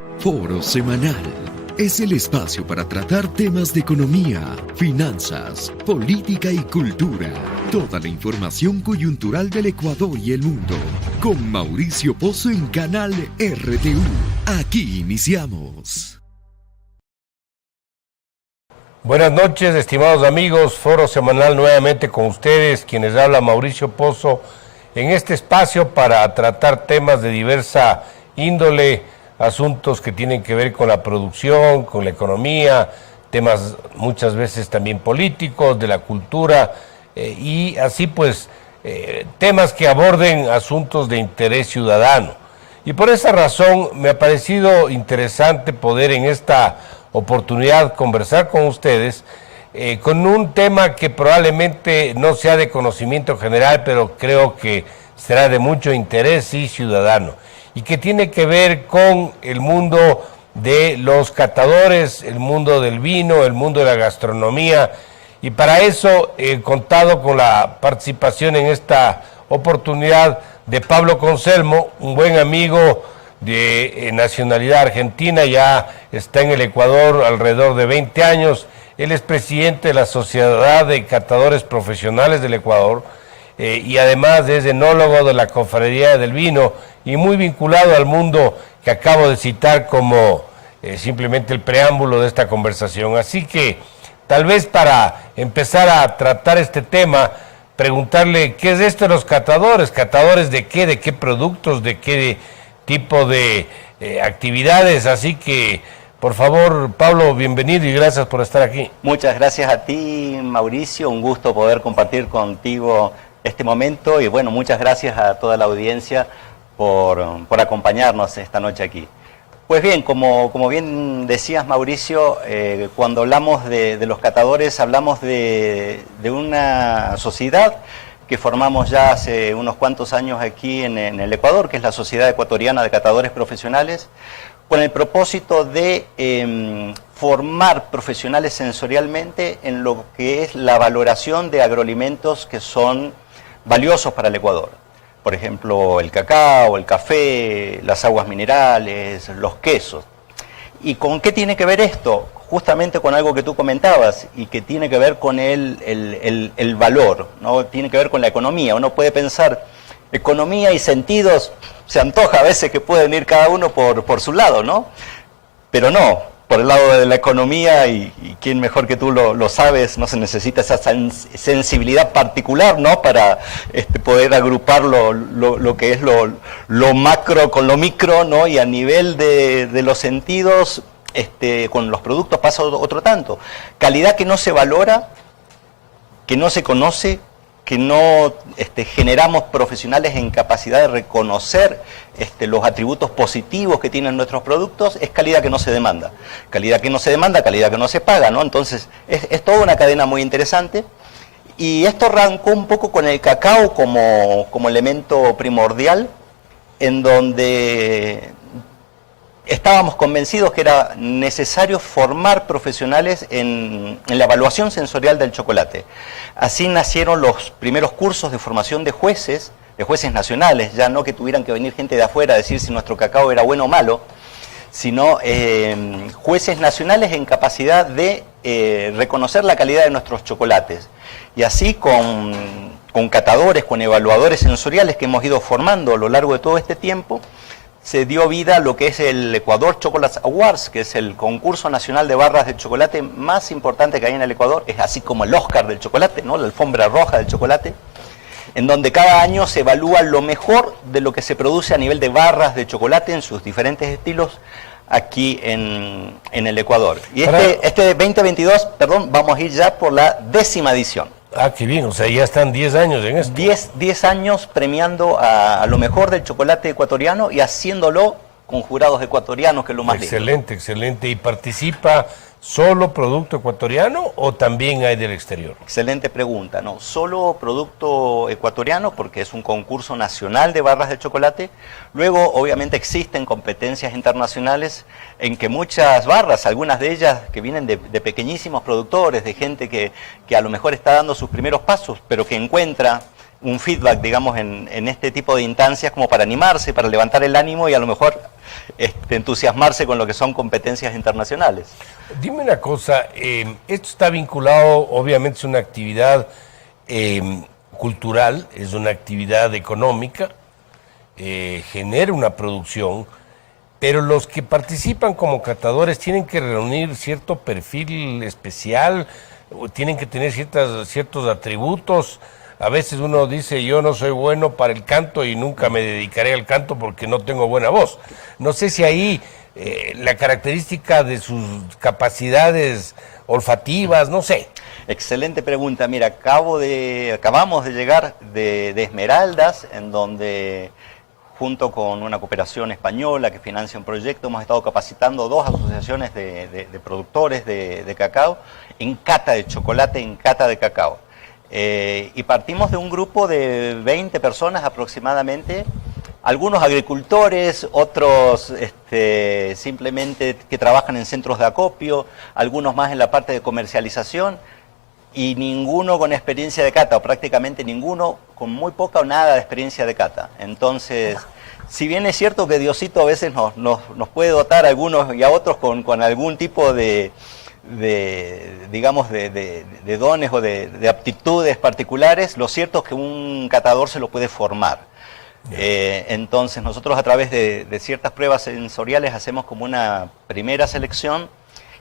Foro Semanal es el espacio para tratar temas de economía, finanzas, política y cultura. Toda la información coyuntural del Ecuador y el mundo. Con Mauricio Pozo en Canal RTU. Aquí iniciamos. Buenas noches, estimados amigos. Foro Semanal nuevamente con ustedes, quienes habla Mauricio Pozo, en este espacio para tratar temas de diversa índole, asuntos que tienen que ver con la producción, con la economía, temas muchas veces también políticos, de la cultura, y así pues temas que aborden asuntos de interés ciudadano. Y por esa razón me ha parecido interesante poder en esta oportunidad conversar con ustedes con un tema que probablemente no sea de conocimiento general, pero creo que será de mucho interés y ciudadano, y que tiene que ver con el mundo de los catadores, el mundo del vino, el mundo de la gastronomía. Y para eso he contado con la participación en esta oportunidad de Pablo Conselmo, un buen amigo de nacionalidad argentina, ya está en el Ecuador alrededor de 20 años. Él es presidente de la Sociedad de Catadores Profesionales del Ecuador, y además es enólogo de la Cofradía del Vino y muy vinculado al mundo que acabo de citar como simplemente el preámbulo de esta conversación. Así que tal vez para empezar a tratar este tema, preguntarle qué es esto de los catadores. ¿Catadores de qué? ¿De qué productos? ¿De qué tipo de actividades? Así que, por favor, Pablo, bienvenido y gracias por estar aquí. Muchas gracias a ti, Mauricio. Un gusto poder compartir contigo este momento y bueno, muchas gracias a toda la audiencia por acompañarnos esta noche aquí. Pues bien, como bien decías, Mauricio, cuando hablamos de los catadores, hablamos de una sociedad que formamos ya hace unos cuantos años aquí en el Ecuador, que es la Sociedad Ecuatoriana de Catadores Profesionales, con el propósito de formar profesionales sensorialmente en lo que es la valoración de agroalimentos que son valiosos para el Ecuador. Por ejemplo, el cacao, el café, las aguas minerales, los quesos. ¿Y con qué tiene que ver esto? Justamente con algo que tú comentabas y que tiene que ver con el valor, ¿no? Tiene que ver con la economía. Uno puede pensar, economía y sentidos, se antoja a veces que pueden ir cada uno por su lado, ¿no? Pero no, por el lado de la economía, y quién mejor que tú lo sabes, no se necesita esa sensibilidad particular, ¿no? Para poder agrupar lo que es lo macro con lo micro, ¿no? Y a nivel de los sentidos, con los productos pasa otro tanto. Calidad que no se valora, que no se conoce, que no generamos profesionales en capacidad de reconocer los atributos positivos que tienen nuestros productos, es calidad que no se demanda. Calidad que no se demanda, calidad que no se paga, ¿no? Entonces, es toda una cadena muy interesante. Y esto arrancó un poco con el cacao como elemento primordial, en donde estábamos convencidos que era necesario formar profesionales en la evaluación sensorial del chocolate. Así nacieron los primeros cursos de formación de jueces nacionales, ya no que tuvieran que venir gente de afuera a decir si nuestro cacao era bueno o malo, sino jueces nacionales en capacidad de reconocer la calidad de nuestros chocolates. Y así con catadores, con evaluadores sensoriales que hemos ido formando a lo largo de todo este tiempo, se dio vida a lo que es el Ecuador Chocolate Awards, que es el concurso nacional de barras de chocolate más importante que hay en el Ecuador. Es así como el Oscar del chocolate, ¿no? La alfombra roja del chocolate, en donde cada año se evalúa lo mejor de lo que se produce a nivel de barras de chocolate en sus diferentes estilos aquí en el Ecuador. Y este 2022, perdón, vamos a ir ya por la 10ª edición. Ah, qué bien, o sea, ya están 10 años en esto. 10 años premiando a lo mejor del chocolate ecuatoriano y haciéndolo con jurados ecuatorianos, que es lo más lindo. Excelente, excelente. ¿Y participa solo producto ecuatoriano o también hay del exterior? Excelente pregunta, ¿no? Solo producto ecuatoriano porque es un concurso nacional de barras de chocolate. Luego, obviamente, existen competencias internacionales en que muchas barras, algunas de ellas que vienen de pequeñísimos productores, de gente que a lo mejor está dando sus primeros pasos, pero que encuentra un feedback, digamos, en este tipo de instancias como para animarse, para levantar el ánimo y a lo mejor entusiasmarse con lo que son competencias internacionales. Dime una cosa, esto está vinculado, obviamente es una actividad cultural, es una actividad económica, genera una producción, pero los que participan como catadores tienen que reunir cierto perfil especial, o tienen que tener ciertos atributos. A veces uno dice, yo no soy bueno para el canto y nunca me dedicaré al canto porque no tengo buena voz. No sé si ahí la característica de sus capacidades olfativas, no sé. Excelente pregunta. Mira, acabamos de llegar de Esmeraldas, en donde junto con una cooperación española que financia un proyecto, hemos estado capacitando 2 asociaciones de productores de cacao en cata de chocolate, en cata de cacao. Y partimos de un grupo de 20 personas aproximadamente, algunos agricultores, otros simplemente que trabajan en centros de acopio, algunos más en la parte de comercialización, y ninguno con experiencia de cata, o prácticamente ninguno con muy poca o nada de experiencia de cata. Entonces, si bien es cierto que Diosito a veces nos puede dotar a algunos y a otros con algún tipo de dones o de aptitudes particulares, lo cierto es que un catador se lo puede formar. Entonces nosotros a través de ciertas pruebas sensoriales hacemos como una primera selección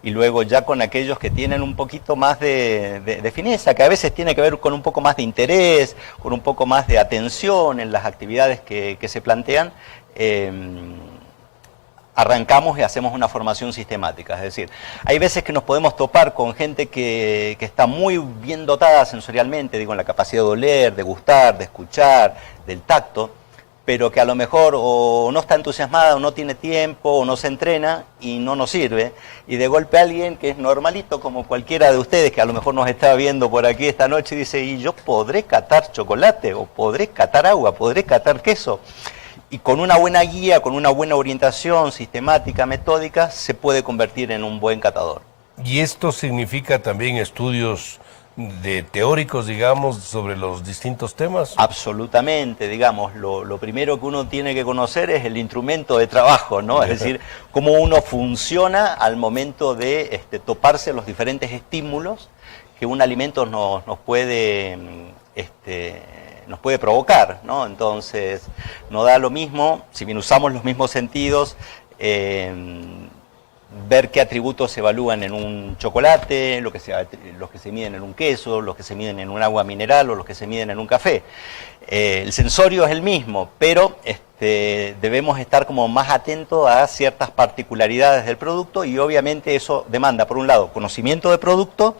y luego ya con aquellos que tienen un poquito más de fineza, que a veces tiene que ver con un poco más de interés, con un poco más de atención en las actividades que se plantean, arrancamos y hacemos una formación sistemática. Es decir, hay veces que nos podemos topar con gente que está muy bien dotada sensorialmente, digo, en la capacidad de oler, de gustar, de escuchar, del tacto, pero que a lo mejor o no está entusiasmada, o no tiene tiempo, o no se entrena y no nos sirve. Y de golpe alguien que es normalito, como cualquiera de ustedes, que a lo mejor nos está viendo por aquí esta noche, dice, ¿y yo podré catar chocolate? ¿O podré catar agua? ¿Podré catar queso? Y con una buena guía, con una buena orientación sistemática, metódica, se puede convertir en un buen catador. ¿Y esto significa también estudios teóricos, digamos, sobre los distintos temas? Absolutamente, digamos, lo primero que uno tiene que conocer es el instrumento de trabajo, ¿no? Es decir, cómo uno funciona al momento de toparse los diferentes estímulos que un alimento nos puede provocar, ¿no? Entonces, no da lo mismo, si bien usamos los mismos sentidos, ver qué atributos se evalúan en un chocolate, los que se miden en un queso, los que se miden en un agua mineral o los que se miden en un café. El sensorio es el mismo, pero debemos estar como más atentos a ciertas particularidades del producto y obviamente eso demanda, por un lado, conocimiento de producto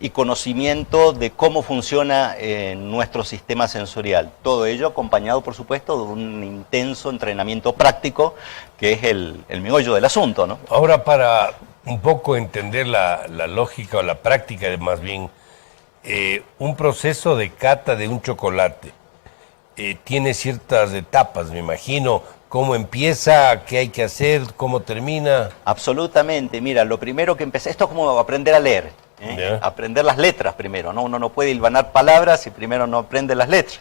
y conocimiento de cómo funciona nuestro sistema sensorial. Todo ello acompañado, por supuesto, de un intenso entrenamiento práctico, que es el meollo del asunto, ¿no? Ahora, para un poco entender la lógica o la práctica, más bien, un proceso de cata de un chocolate tiene ciertas etapas, me imagino. ¿Cómo empieza? ¿Qué hay que hacer? ¿Cómo termina? Absolutamente. Mira, lo primero que empecé, esto es como aprender a leer. Aprender las letras primero, ¿no? Uno no puede hilvanar palabras si primero no aprende las letras.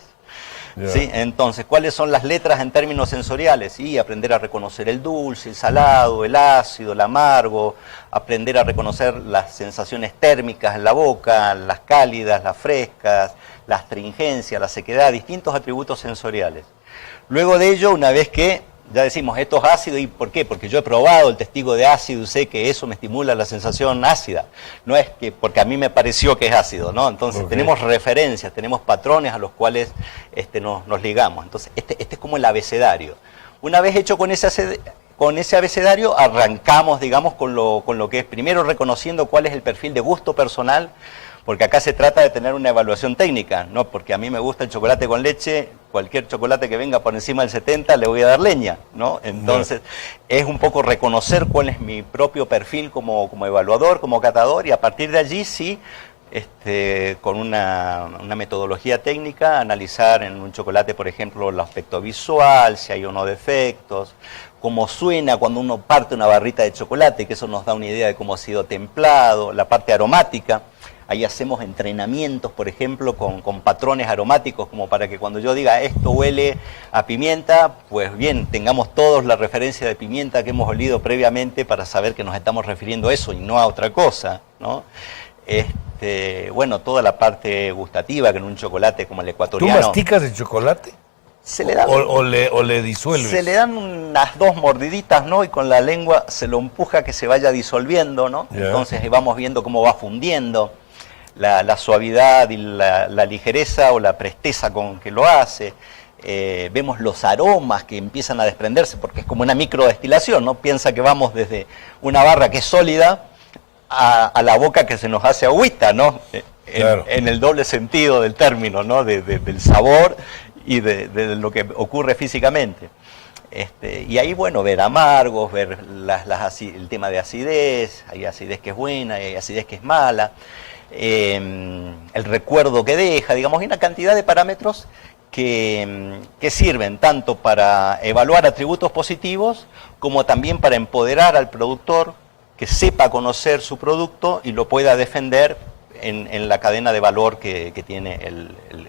¿Sí? Entonces, ¿cuáles son las letras en términos sensoriales? Sí, aprender a reconocer el dulce, el salado, el ácido, el amargo, aprender a reconocer las sensaciones térmicas en la boca, las cálidas, las frescas, la astringencia, la sequedad, distintos atributos sensoriales. Luego de ello, una vez que ya decimos, esto es ácido, ¿y por qué? Porque yo he probado el testigo de ácido y sé que eso me estimula la sensación ácida. No es que porque a mí me pareció que es ácido, ¿no? Entonces tenemos referencias, tenemos patrones a los cuales nos ligamos. Entonces este es como el abecedario. Una vez hecho con ese abecedario, arrancamos, digamos, con lo que es primero reconociendo cuál es el perfil de gusto personal, porque acá se trata de tener una evaluación técnica, no porque a mí me gusta el chocolate con leche, cualquier chocolate que venga por encima del 70 le voy a dar leña, ¿no? Entonces, es un poco reconocer cuál es mi propio perfil como evaluador, como catador, y a partir de allí sí, con una metodología técnica, analizar en un chocolate, por ejemplo, el aspecto visual, si hay o no defectos, cómo suena cuando uno parte una barrita de chocolate, que eso nos da una idea de cómo ha sido templado, la parte aromática. Ahí hacemos entrenamientos, por ejemplo, con patrones aromáticos, como para que cuando yo diga esto huele a pimienta, pues bien, tengamos todos la referencia de pimienta que hemos olido previamente para saber que nos estamos refiriendo a eso y no a otra cosa, ¿no? Bueno, toda la parte gustativa que en un chocolate como el ecuatoriano... ¿Tú masticas el chocolate? Se le dan, o le disuelves. se le dan unas 2 mordiditas, ¿no? Y con la lengua se lo empuja que se vaya disolviendo, ¿no? Yeah. Entonces ahí vamos viendo cómo va fundiendo la suavidad y la ligereza o la presteza con que lo hace. Vemos los aromas que empiezan a desprenderse, porque es como una microdestilación, ¿no? Piensa que vamos desde una barra que es sólida a la boca que se nos hace agüita, ¿no? Claro. En el doble sentido del término, ¿no? Del sabor y de lo que ocurre físicamente. Y ahí, bueno, ver amargos, ver el tema de acidez, hay acidez que es buena, hay acidez que es mala, el recuerdo que deja, digamos, hay una cantidad de parámetros que sirven tanto para evaluar atributos positivos como también para empoderar al productor que sepa conocer su producto y lo pueda defender en la cadena de valor que tiene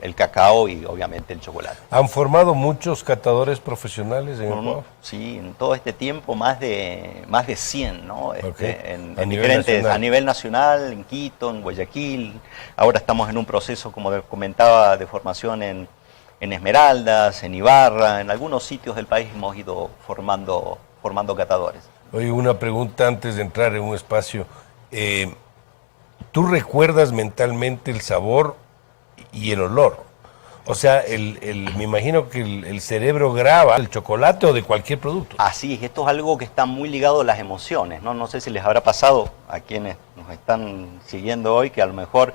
el cacao y obviamente el chocolate. ¿Han formado muchos catadores profesionales en Ecuador? Sí, en todo este tiempo más de 100, ¿no? Okay. A nivel nacional, en Quito, en Guayaquil. Ahora estamos en un proceso, como comentaba, de formación en Esmeraldas, en Ibarra, en algunos sitios del país hemos ido formando catadores. Oye, una pregunta antes de entrar en un espacio. ¿Tú recuerdas mentalmente el sabor y el olor? O sea, me imagino que el cerebro graba el chocolate o de cualquier producto. Así es, esto es algo que está muy ligado a las emociones, ¿no? No sé si les habrá pasado a quienes nos están siguiendo hoy que a lo mejor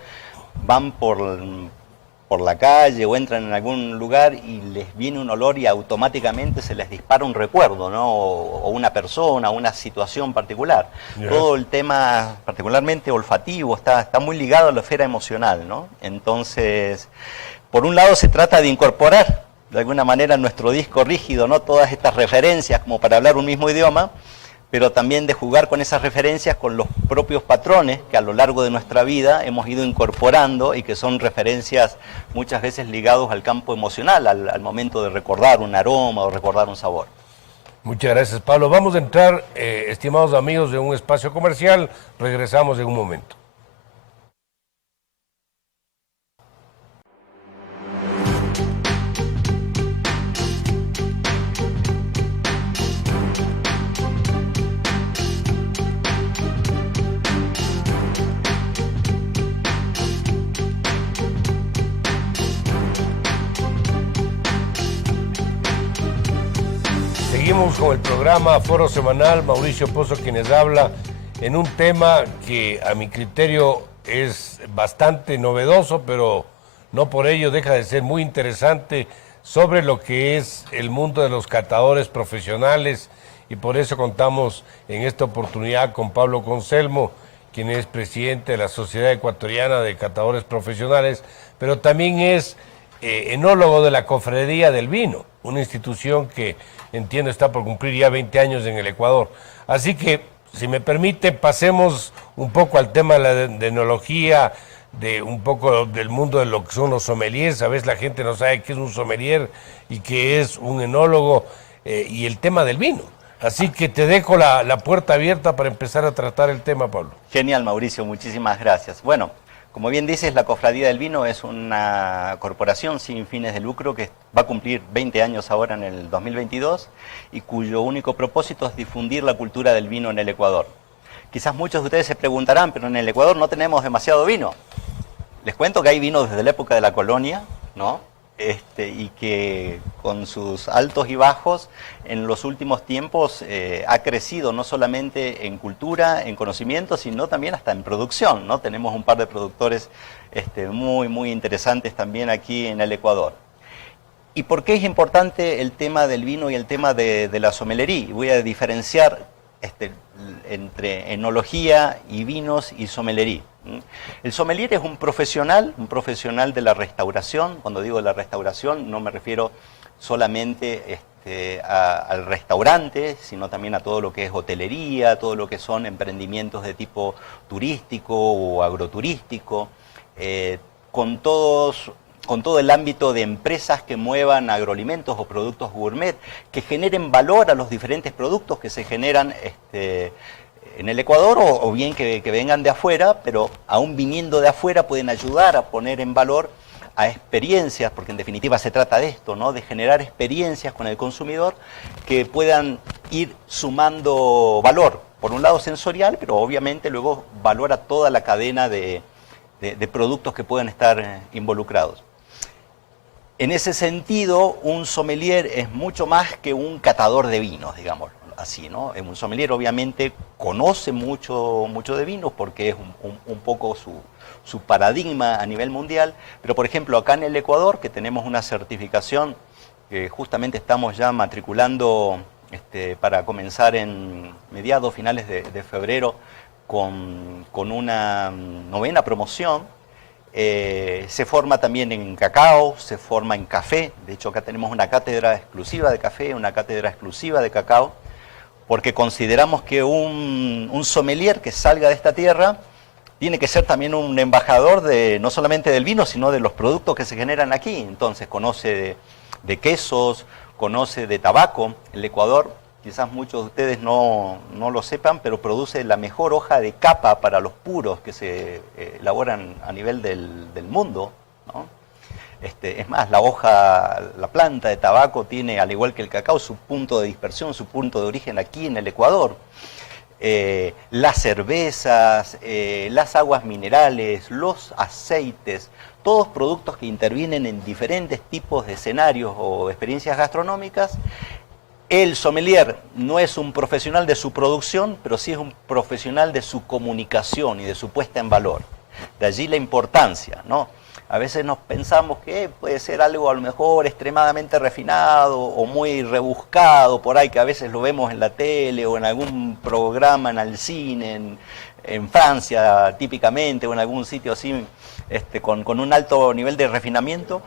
van por la calle o entran en algún lugar y les viene un olor y automáticamente se les dispara un recuerdo, ¿no? O una persona, una situación particular. Yeah. Todo el tema, particularmente olfativo, está muy ligado a la esfera emocional, ¿no? Entonces, por un lado se trata de incorporar de alguna manera en nuestro disco rígido, ¿no? Todas estas referencias como para hablar un mismo idioma, pero también de jugar con esas referencias con los propios patrones que a lo largo de nuestra vida hemos ido incorporando y que son referencias muchas veces ligados al campo emocional, al momento de recordar un aroma o recordar un sabor. Muchas gracias, Pablo. Vamos a entrar, estimados amigos, en un espacio comercial. Regresamos en un momento. Seguimos con el programa Foro Semanal, Mauricio Pozo quienes habla, en un tema que a mi criterio es bastante novedoso, pero no por ello deja de ser muy interesante, sobre lo que es el mundo de los catadores profesionales, y por eso contamos en esta oportunidad con Pablo Conselmo, quien es presidente de la Sociedad Ecuatoriana de Catadores Profesionales, pero también es enólogo de la Cofradía del Vino, una institución que entiendo está por cumplir ya 20 años en el Ecuador. Así que, si me permite, pasemos un poco al tema de enología, de un poco del mundo de lo que son los sommeliers. A veces la gente no sabe qué es un sommelier y qué es un enólogo, y el tema del vino. Así que te dejo la puerta abierta para empezar a tratar el tema, Pablo. Genial, Mauricio, muchísimas gracias. Bueno, como bien dices, la Cofradía del Vino es una corporación sin fines de lucro que va a cumplir 20 años ahora en el 2022 y cuyo único propósito es difundir la cultura del vino en el Ecuador. Quizás muchos de ustedes se preguntarán, pero en el Ecuador no tenemos demasiado vino. Les cuento que hay vino desde la época de la colonia, ¿no? Y que con sus altos y bajos en los últimos tiempos ha crecido no solamente en cultura, en conocimiento, sino también hasta en producción, ¿no? Tenemos un par de productores muy interesantes también aquí en el Ecuador. ¿Y por qué es importante el tema del vino y el tema de la sommelería? Voy a diferenciar entre enología y vinos y sommelería. El sommelier es un profesional de la restauración. Cuando digo de la restauración no me refiero solamente al restaurante, sino también a todo lo que es hotelería, todo lo que son emprendimientos de tipo turístico o agroturístico, con todo el ámbito de empresas que muevan agroalimentos o productos gourmet, que generen valor a los diferentes productos que se generan en el Ecuador, o bien que vengan de afuera, pero aún viniendo de afuera pueden ayudar a poner en valor a experiencias, porque en definitiva se trata de esto, ¿no? De generar experiencias con el consumidor que puedan ir sumando valor, por un lado sensorial, pero obviamente luego valor a toda la cadena de productos que puedan estar involucrados. En ese sentido, un sommelier es mucho más que un catador de vinos, digamos así, ¿no? Un sommelier obviamente conoce mucho de vinos porque es un poco su paradigma a nivel mundial, pero por ejemplo acá en el Ecuador, que tenemos una certificación que justamente estamos ya matriculando para comenzar en mediados, finales de febrero, con una novena promoción. Se forma también en cacao, se forma en café. De hecho acá tenemos una cátedra exclusiva de café, una cátedra exclusiva de cacao, porque consideramos que un sommelier que salga de esta tierra tiene que ser también un embajador no solamente del vino, sino de los productos que se generan aquí. Entonces conoce de quesos, conoce de tabaco. El Ecuador, quizás muchos de ustedes no lo sepan, pero produce la mejor hoja de capa para los puros que se elaboran a nivel del mundo, ¿no? Es más, la planta de tabaco tiene, al igual que el cacao, su punto de dispersión, su punto de origen aquí en el Ecuador. Las cervezas, las aguas minerales, los aceites, todos productos que intervienen en diferentes tipos de escenarios o experiencias gastronómicas. El sommelier no es un profesional de su producción, pero sí es un profesional de su comunicación y de su puesta en valor. De allí la importancia, ¿no? A veces nos pensamos que puede ser algo a lo mejor extremadamente refinado o muy rebuscado por ahí, que a veces lo vemos en la tele o en algún programa en el cine, en Francia típicamente, o en algún sitio así con un alto nivel de refinamiento,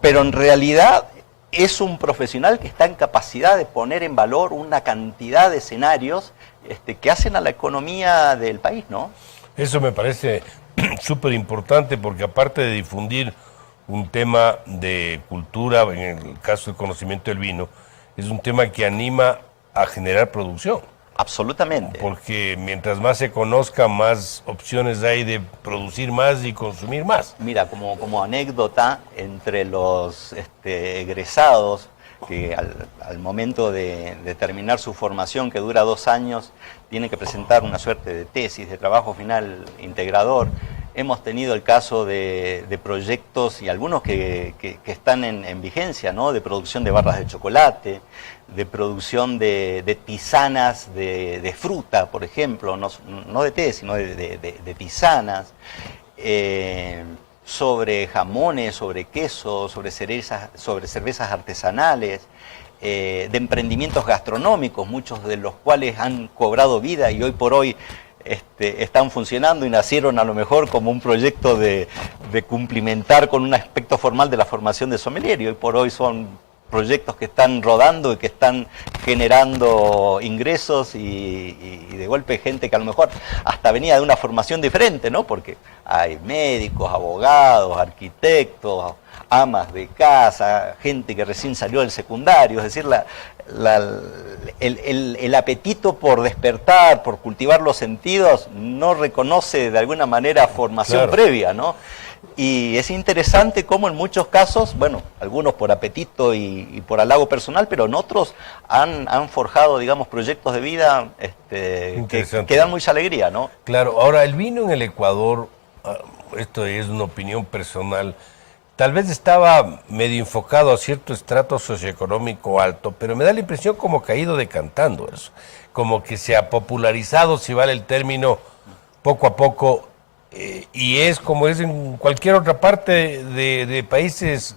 pero en realidad es un profesional que está en capacidad de poner en valor una cantidad de escenarios que hacen a la economía del país, ¿no? Eso me parece súper importante porque aparte de difundir un tema de cultura, en el caso del conocimiento del vino, es un tema que anima a generar producción. Absolutamente. Porque mientras más se conozca, más opciones hay de producir más y consumir más. Mira, como anécdota, entre los egresados que al momento de terminar su formación, que dura 2 años, tienen que presentar una suerte de tesis, de trabajo final integrador. Hemos tenido el caso de proyectos y algunos que están en vigencia, ¿no? De producción de barras de chocolate, de producción de tisanas de fruta, por ejemplo, no de té, sino de tisanas, sobre jamones, sobre quesos, sobre cervezas artesanales, de emprendimientos gastronómicos, muchos de los cuales han cobrado vida y hoy por hoy están funcionando y nacieron a lo mejor como un proyecto de cumplimentar con un aspecto formal de la formación de sommelier, y hoy por hoy son proyectos que están rodando y que están generando ingresos y de golpe gente que a lo mejor hasta venía de una formación diferente, ¿no? Porque hay médicos, abogados, arquitectos, amas de casa, gente que recién salió del secundario, es decir, el apetito por despertar, por cultivar los sentidos, no reconoce de alguna manera formación previa, ¿no? Y es interesante cómo en muchos casos, bueno, algunos por apetito y por halago personal, pero en otros han forjado, digamos, proyectos de vida que dan mucha alegría, ¿no? Claro, ahora el vino en el Ecuador, esto es una opinión personal, tal vez estaba medio enfocado a cierto estrato socioeconómico alto, pero me da la impresión como que ha ido decantando eso, como que se ha popularizado, si vale el término, poco a poco, y es como es en cualquier otra parte de países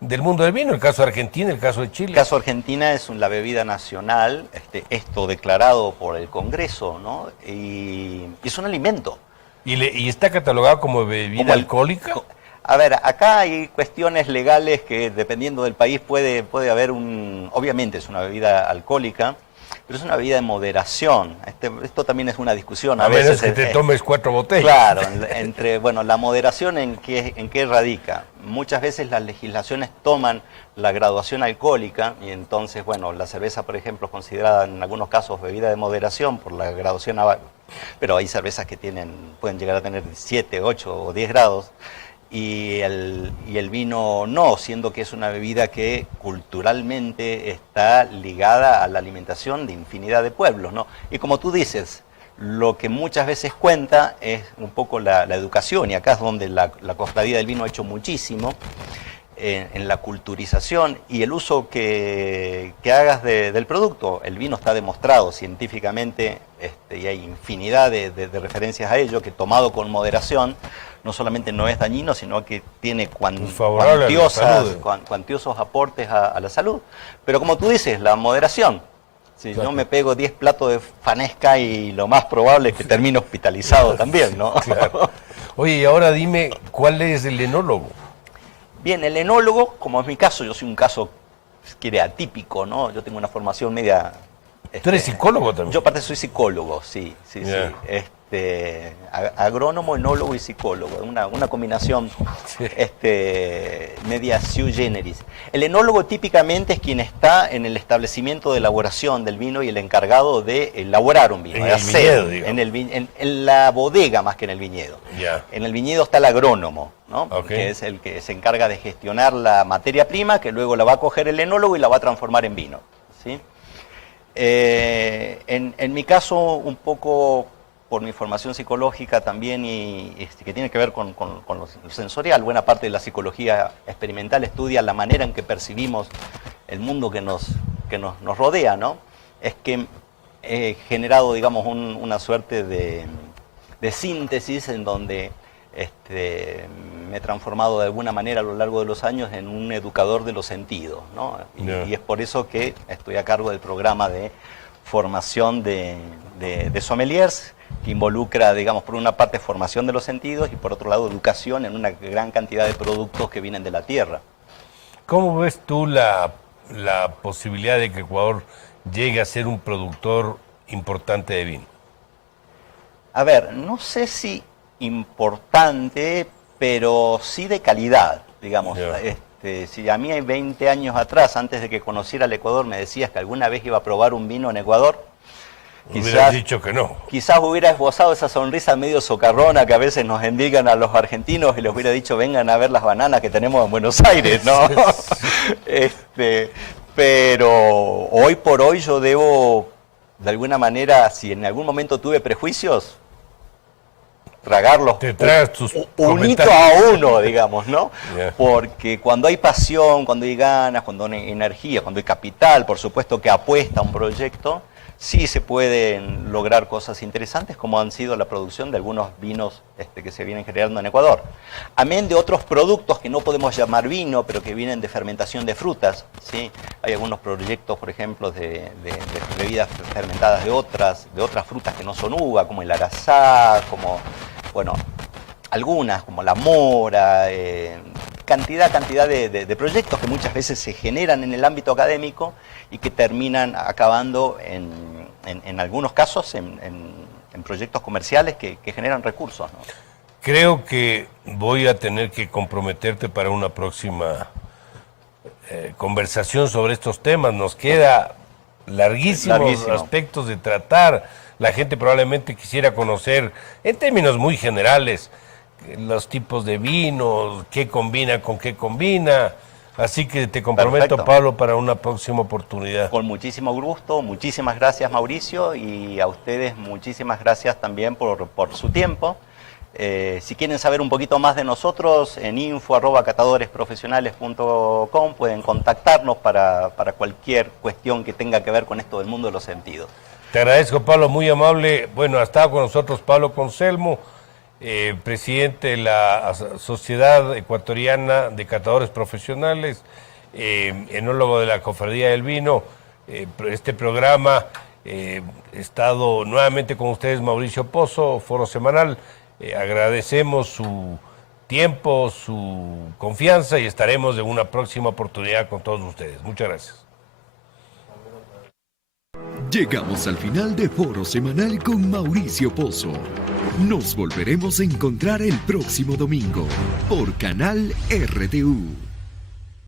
del mundo del vino, el caso de Argentina, el caso de Chile. El caso de Argentina es la bebida nacional, esto declarado por el Congreso, ¿no? Y es un alimento. ¿Y está catalogado como bebida alcohólica? A ver, acá hay cuestiones legales que dependiendo del país puede haber obviamente es una bebida alcohólica, pero es una bebida de moderación. Esto también es una discusión. A veces menos que te tomes 4 botellas. Claro, bueno, la moderación en qué radica. Muchas veces las legislaciones toman la graduación alcohólica y entonces, bueno, la cerveza, por ejemplo, es considerada en algunos casos bebida de moderación por la graduación, pero hay cervezas que pueden llegar a tener 7, 8 o 10 grados. Y el vino no, siendo que es una bebida que culturalmente está ligada a la alimentación de infinidad de pueblos, ¿no? Y como tú dices, lo que muchas veces cuenta es un poco la educación, y acá es donde la cofradía del vino ha hecho muchísimo en la culturización y el uso que hagas del producto. El vino está demostrado científicamente, y hay infinidad de referencias a ello, que tomado con moderación no solamente no es dañino, sino que tiene cuantiosos aportes a la salud. Pero como tú dices, la moderación. Si yo me pego 10 platos de Fanesca y lo más probable es que termine hospitalizado también, ¿no? Claro. Oye, y ahora dime, ¿cuál es el enólogo? Bien, el enólogo, como es mi caso, yo soy un caso, si quiere, atípico, ¿no? Yo tengo una formación media... ¿Tú eres psicólogo también? Yo aparte soy psicólogo, sí. Agrónomo, enólogo y psicólogo, una combinación media sui generis. El enólogo típicamente es quien está en el establecimiento de elaboración del vino y el encargado de elaborar un vino, de hacer, en la bodega más que en el viñedo. Yeah. En el viñedo está el agrónomo, ¿no? Que es el que se encarga de gestionar la materia prima, que luego la va a coger el enólogo y la va a transformar en vino, ¿sí? En mi caso, un poco por mi formación psicológica también y que tiene que ver con lo sensorial, buena parte de la psicología experimental estudia la manera en que percibimos el mundo que nos rodea, ¿no? Es que he generado, digamos, una suerte de síntesis en donde me he transformado de alguna manera a lo largo de los años en un educador de los sentidos, ¿no? Y es por eso que estoy a cargo del programa de formación de sommeliers, que involucra, digamos, por una parte formación de los sentidos y por otro lado educación en una gran cantidad de productos que vienen de la tierra. ¿Cómo ves tú la posibilidad de que Ecuador llegue a ser un productor importante de vino? A ver, no sé si importante, pero sí de calidad, digamos. Si a mí hay 20 años atrás, antes de que conociera el Ecuador, me decías que alguna vez iba a probar un vino en Ecuador, hubieras dicho que no. Quizás hubiera esbozado esa sonrisa medio socarrona que a veces nos endilgan a los argentinos y les hubiera dicho vengan a ver las bananas que tenemos en Buenos Aires, ¿no? Pero hoy por hoy yo debo, de alguna manera, si en algún momento tuve prejuicios, tragarlos te traes tus unito a uno, digamos, ¿no? Yeah. Porque cuando hay pasión, cuando hay ganas, cuando hay energía, cuando hay capital, por supuesto que apuesta a un proyecto, sí se pueden lograr cosas interesantes como han sido la producción de algunos vinos que se vienen generando en Ecuador. Amén de otros productos que no podemos llamar vino, pero que vienen de fermentación de frutas, ¿sí? Hay algunos proyectos, por ejemplo, de bebidas fermentadas de otras frutas que no son uva, como el arazá, como, bueno, algunas, como la mora, cantidad de proyectos que muchas veces se generan en el ámbito académico y que terminan acabando en algunos casos en proyectos comerciales que generan recursos, ¿no? Creo que voy a tener que comprometerte para una próxima conversación sobre estos temas. Nos queda larguísimos aspectos de tratar. La gente probablemente quisiera conocer, en términos muy generales, los tipos de vinos, qué combina con qué combina. Así que te comprometo, perfecto, Pablo, para una próxima oportunidad. Con muchísimo gusto, muchísimas gracias, Mauricio, y a ustedes muchísimas gracias también por su tiempo. Si quieren saber un poquito más de nosotros, en info@catadoresprofesionales.com pueden contactarnos para cualquier cuestión que tenga que ver con esto del mundo de los sentidos. Te agradezco, Pablo, muy amable. Bueno, ha estado con nosotros Pablo Conselmo, presidente de la Sociedad Ecuatoriana de Catadores Profesionales, enólogo de la Cofradía del Vino. Este programa, he estado nuevamente con ustedes, Mauricio Pozo, Foro Semanal. Agradecemos su tiempo, su confianza y estaremos en una próxima oportunidad con todos ustedes. Muchas gracias. Llegamos al final de Foro Semanal con Mauricio Pozo. Nos volveremos a encontrar el próximo domingo por Canal RTU.